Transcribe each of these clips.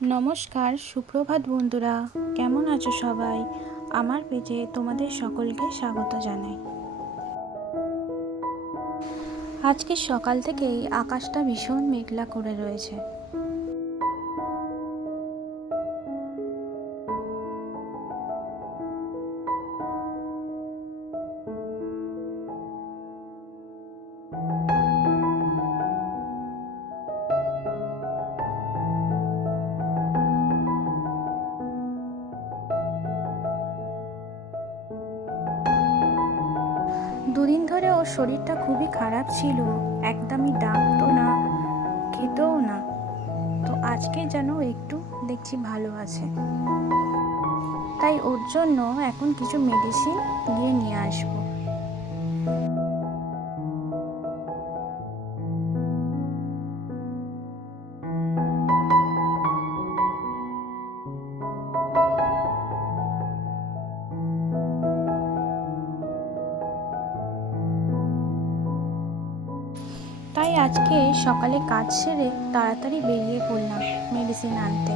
নমস্কার, সুপ্রভাত বন্ধুরা। কেমন আছো সবাই? আমার পেজে তোমাদের সকলকে স্বাগত জানাই। আজকে সকাল থেকেই আকাশটা ভীষণ মেঘলা করে রয়েছে। দুদিন ধরে ওর শরীরটা খুবই খারাপ ছিল, একদমই ডাকতো না, খেতেও না। তো আজকে যেন একটু দেখছি ভালো আছে, তাই ওর জন্য এখন কিছু মেডিসিন দিয়ে নিয়ে আসবো। তাই আজকে সকালে কাজ সেরে তাড়াতাড়ি বেরিয়ে পড়লাম মেডিসিন আনতে।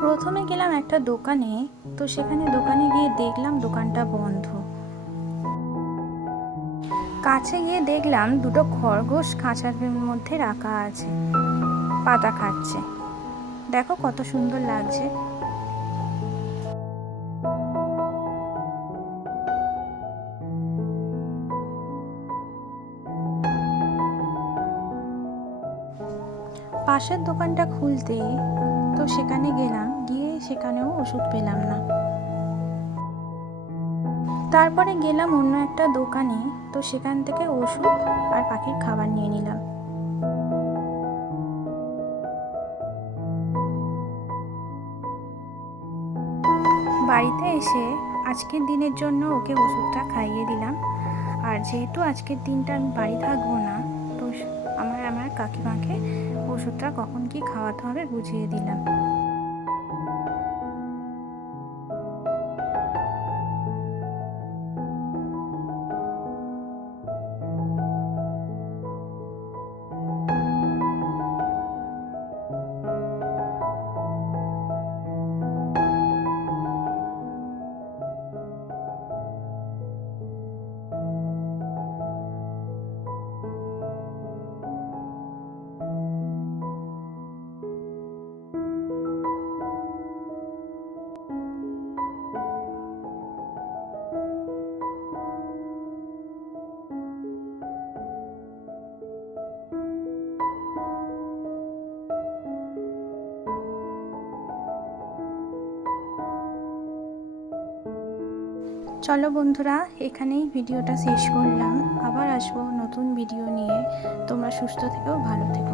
প্রথমে গেলাম একটা দোকানে, তো সেখানে দোকানে গিয়ে দেখলাম দোকানটা বন্ধ। কাছে গিয়ে দেখলাম দুটো খরগোশ খাঁচার মধ্যে রাখা আছে, পাতা খাচ্ছে। দেখো কত সুন্দর লাগছে। পাশের দোকানটা খুলতে তো সেখানে গেলাম, গিয়ে সেখানেও ওষুধ পেলাম না। তারপরে গেলাম অন্য একটা দোকানে, তো সেখান থেকে ওষুধ আর পাখির খাবার নিয়ে নিলাম। বাড়িতে এসে আজকের দিনের জন্য ওকে ওষুধটা খাইয়ে দিলাম। আর যেহেতু আজকের দিনটা আমি বাড়ি থাকবো না, তো আমার কাকিমাকে ওষুধটা কখন কি খাওয়াতে হবে বুঝিয়ে দিলাম। চলো বন্ধুরা, এখানেই ভিডিওটা শেষ করলাম। আবার আসবো নতুন ভিডিও নিয়ে। তোমরা সুস্থ থেকো, ভালো থেকো।